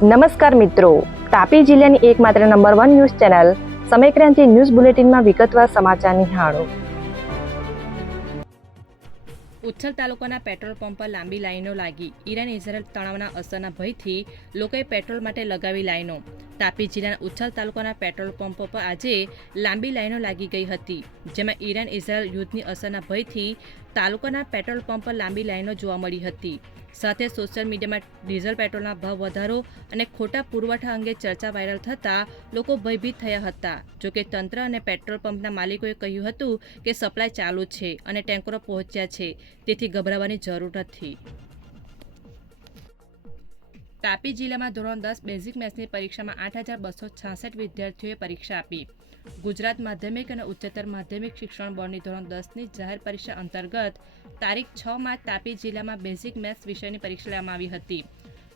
નમસ્કાર મિત્રો, તાપી જિલ્લાની એકમાત્ર number 1 news channel Samaykranti news બુલેટિનમાં વિગતવાર સમાચાર નિહાળો. ઉચ્છલ તાલુકાના પેટ્રોલ પંપ પર લાંબી લાઈનો લાગી. ઈરાન ઇઝરાયલ તણાવના અસરના ભયથી લોકોએ પેટ્રોલ માટે લગાવી લાઈનો. તાપી જિલ્લાના ઉચ્છલ તાલુકાના પેટ્રોલ પંપ પર આજે લાંબી લાઈનો લાગી ગઈ હતી, જેમાં ઈરાન ઇઝરાયલ યુદ્ધની અસરના ભયથી તાલુકાના પેટ્રોલ પંપ પર લાંબી લાઈનો જોવા મળી હતી. સાથે સોશિયલ મીડિયામાં ડીઝલ પેટ્રોલના ભાવ વધારો અને ખોટા પુરવઠા અંગે ચર્ચા વાયરલ થતાં લોકો ભયભીત થયા હતા. જોકે તંત્ર અને પેટ્રોલ પંપના માલિકોએ કહ્યું હતું કે સપ્લાય ચાલુ છે અને ટેન્કરો પહોંચ્યા છે, તેથી ગભરાવાની જરૂર નથી. તાપી જિલ્લામાં ધોરણ 10 બેઝિક મેથ્સની પરીક્ષામાં 8,266 વિદ્યાર્થીઓએ પરીક્ષા આપી. ગુજરાત માધ્યમિક અને ઉચ્ચતર માધ્યમિક શિક્ષણ બોર્ડની ધોરણ 10ની જાહેર પરીક્ષા અંતર્ગત તારીખ 6 માર્ચ તાપી જિલ્લામાં બેઝિક મેથ્સ વિષયની પરીક્ષા લેવામાં આવી હતી.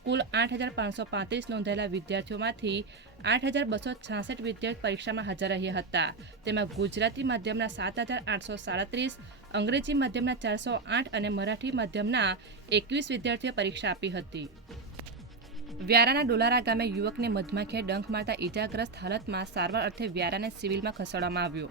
કુલ 8,535 નોંધાયેલા વિદ્યાર્થીઓમાંથી 8,266 વિદ્યાર્થીઓ પરીક્ષામાં હાજર રહ્યા હતા. તેમાં ગુજરાતી માધ્યમના 7,837, અંગ્રેજી માધ્યમના 408 અને મરાઠી માધ્યમના 21 વિદ્યાર્થીઓએ પરીક્ષા આપી હતી. વ્યારાના ડોલારા ગામે યુવકને મધમાખીએ ડંખ મારતા ઈજાગ્રસ્ત હાલતમાં સારવાર અર્થે વ્યારાને સિવિલમાં ખસેડવામાં આવ્યો.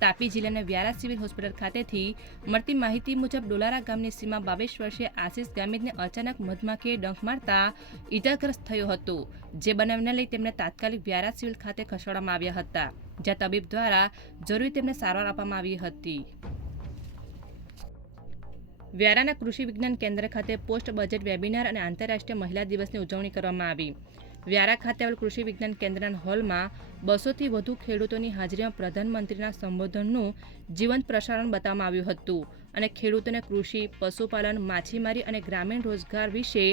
તાપી જિલ્લાના વ્યારા સિવિલ હોસ્પિટલ ખાતેથી મળતી માહિતી મુજબ ડોલારા ગામની સીમા 22 વર્ષીય આશિષ ગામિતને અચાનક મધમાખીએ ડંખ મારતા ઈજાગ્રસ્ત થયો હતો. જે બનાવને લઈ તેમને તાત્કાલિક વ્યારા સિવિલ ખાતે ખસેડવામાં આવ્યા હતા, જ્યાં તબીબ દ્વારા જરૂરી તેમને સારવાર આપવામાં આવી હતી. વ્યારાના કૃષિ વિજ્ઞાન કેન્દ્ર ખાતે પોસ્ટ બજેટ વેબિનાર અને આંતરરાષ્ટ્રીય મહિલા દિવસની ઉજવણી કરવામાં આવી. વ્યારા ખાતે આવેલ કૃષિ વિજ્ઞાન કેન્દ્રના હોલમાં 200થી વધુ ખેડૂતોની હાજરીમાં પ્રધાનમંત્રીના સંબોધનનું જીવંત પ્રસારણ બતાવવામાં આવ્યું હતું અને ખેડૂતોને કૃષિ, પશુપાલન, માછીમારી અને ગ્રામીણ રોજગાર વિશે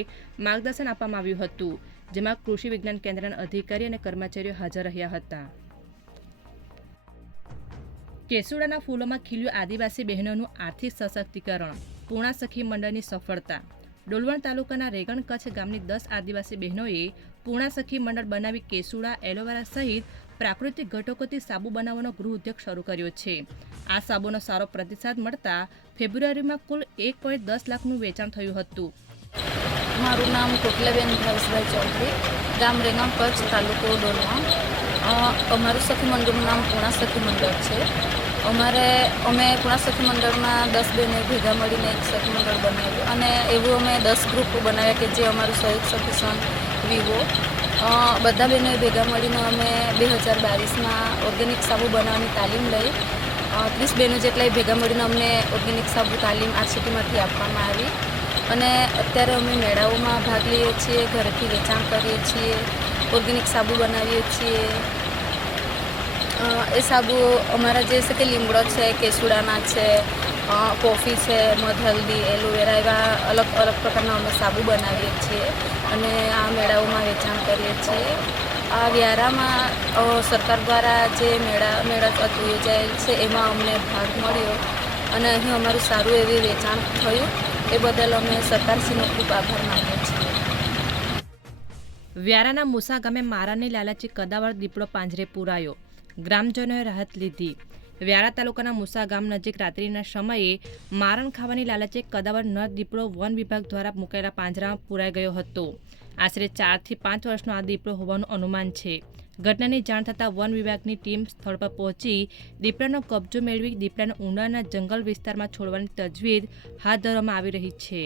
માર્ગદર્શન આપવામાં આવ્યું હતું, જેમાં કૃષિ વિજ્ઞાન કેન્દ્રના અધિકારી અને કર્મચારીઓ હાજર રહ્યા હતા. કેસુડાના ફૂલોમાં ખીલ્યું આદિવાસી બહેનોનું આર્થિક સશક્તિકરણ. પૂર્ણા સખી મંડળની સફળતા. ડોલવણ તાલુકાના રેગણ કચ્છ ગામની 10 આદિવાસી બહેનોએ પૂર્ણા સખી મંડળ બનાવી કેસુડા, એલોવેરા સહિત પ્રાકૃતિક ઘટકોથી સાબુ બનાવવાનો ગૃહ ઉદ્યોગ શરૂ કર્યો છે. આ સાબુનો સારો પ્રતિસાદ મળતા ફેબ્રુઆરીમાં કુલ 1.10 લાખનું વેચાણ થયું હતું. મારું નામ કોકલાબેન ભાવેશભાઈ ચૌધરી, ગામ રેગણ કચ્છ, તાલુકો ડોલવણ. અમારું સખી મંડળનું નામ પૂર્ણા સખી મંડળ છે. અમે પૂર્ણા સખી મંડળમાં 10 બહેનો ભેગા મળીને એક સખી મંડળ બનાવ્યું અને એવું અમે 10 ગ્રુપ બનાવ્યા કે જે અમારું સહયોગ સખી સંઘ વિવો. બધા બહેનોએ ભેગા મળીને અમે 2022માં ઓર્ગેનિક સાબુ બનાવવાની તાલીમ લઈ. 30 બહેનો જેટલા ભેગા મળીને અમને ઓર્ગેનિક સાબુ તાલીમ આ સિટીમાંથી આપવામાં આવી અને અત્યારે અમે મેળાઓમાં ભાગ લઈએ છીએ, ઘરેથી વેચાણ કરીએ છીએ, ઓર્ગેનિક સાબુ બનાવીએ છીએ. એ સાબુ અમારા જે છે કે લીમડો છે, કેસુડાના છે, કોફી છે, મધ, હલ્દી, એલોવેરા એવા અલગ અલગ પ્રકારના અમે સાબુ બનાવીએ છીએ અને આ મેળાઓમાં વેચાણ કરીએ છીએ. આ વ્યારામાં સરકાર દ્વારા જે મેળા યોજાયેલ છે એમાં અમને ભાગ મળ્યો અને અહીં અમારું સારું એવી વેચાણ થયું. એ બદલ અમે સરકારશ્રીનો ખૂબ આભાર માનીએ છીએ. વ્યારાના મુસા ગામે મારાની લાલચી કદાવર દીપડો પાંજરે પુરાયો. ગ્રામજનોએ રાહત લીધી. વ્યારા તાલુકાના મુસા ગામ નજીક રાત્રિના સમયે મારણ ખાવાની લાલચે કદાવર નર દીપડો વન વિભાગ દ્વારા મુકાયેલા પાંજરામાં પુરાઈ ગયો હતો. આશરે 4 થી 5 વર્ષનો આ દીપડો હોવાનું અનુમાન છે. ઘટનાની જાણ થતાં વન વિભાગની ટીમ સ્થળ પર પહોંચી દીપડાનો કબજો મેળવી દીપડાને ઊંડાણના જંગલ વિસ્તારમાં છોડવાની તજવીજ હાથ ધરવામાં આવી રહી છે.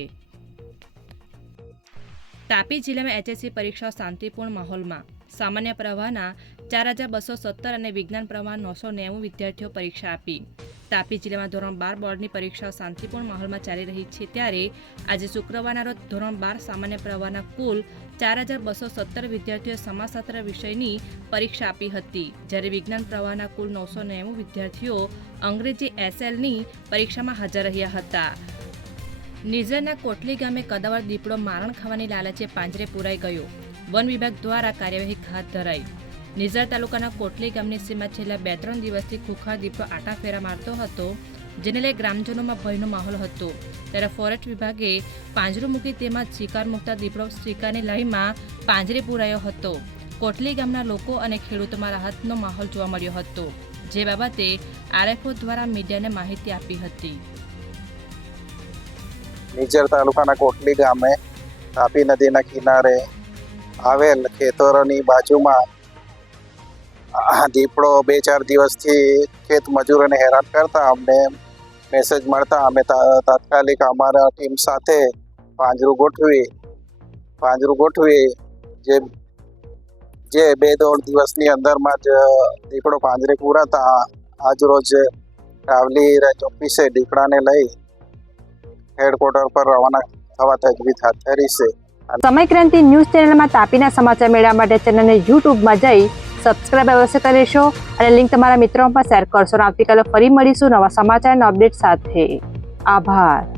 તાપી જિલ્લામાં HSC પરીક્ષાઓ શાંતિપૂર્ણ માહોલમાં. સામાન્ય પ્રવાહના 4,217 અને વિજ્ઞાન પ્રવાહ 990 વિદ્યાર્થીઓ પરીક્ષા આપી. તાપી જિલ્લામાં ધોરણ 12 બોર્ડની પરીક્ષાઓ શાંતિપૂર્ણ માહોલમાં ચાલી રહી છે, ત્યારે આજે શુક્રવારના રોજ ધોરણ 12 સામાન્ય પ્રવાહના કુલ 4,217 વિદ્યાર્થીઓએ સમાજશાસ્ત્ર વિષયની પરીક્ષા આપી હતી, જ્યારે વિજ્ઞાન પ્રવાહના કુલ 990 વિદ્યાર્થીઓ અંગ્રેજી SLની પરીક્ષામાં હાજર રહ્યા હતા. નિઝરના કોટલી ગામે કદાવર દીપડો મારણ ખાવાની લાલચે પાંજરે પુરાઈ ગયો. વન વિભાગ દ્વારા કાર્યવાહી હાથ ધરાઈ. નિઝર તાલુકાના કોટલી ગામની સીમા છેલ્લા 2-3 દિવસથી ખુખાર દીપડો આટા ફેરા મારતો હતો, જેને લઈ ગ્રામજનોમાં ભયનો માહોલ હતો. ત્યારે ફોરેસ્ટ વિભાગે પાંજરું મૂકી તેમાં શિકાર મુકતા દીપડો શિકારની લયમાં પાંજરે પુરાયો હતો. કોટલી ગામના લોકો અને ખેડૂતોમાં રાહતનો માહોલ જોવા મળ્યો હતો, જે બાબતે RFO દ્વારા મીડિયાને માહિતી આપી હતી. નીચર તાલુકાના કોટલી ગામે તાપી નદીના કિનારે આવેલ ખેતરોની બાજુમાં દીપડો 2-4 દિવસથી ખેત મજૂરોને હેરાન કરતા અમને મેસેજ મળતા અમે તાત્કાલિક અમારા ટીમ સાથે પાંજરું ગોઠવી જે 2-3 દિવસની અંદરમાં જ દીપડો પાંજરે પૂરાતા આજરોજ રાવલી રેન્જ ઓફિસે દીપડાને લઈ હેડક્વાર્ટર પર રવાના થવા તજવીજ હાથ ધરી છે. સમયક્રાંતિ ન્યૂઝ ચેનલમાં તાપીના સમાચાર મેળવવા માટે ચેનલને યુટ્યુબમાં જઈ સબસ્ક્રાઇબ અવશ્ય કરી લેશો અને લિંક તમારા મિત્રો પર શેર કરશો. આવતીકાલે ફરી મળીશું નવા સમાચારના અપડેટ સાથે. આભાર.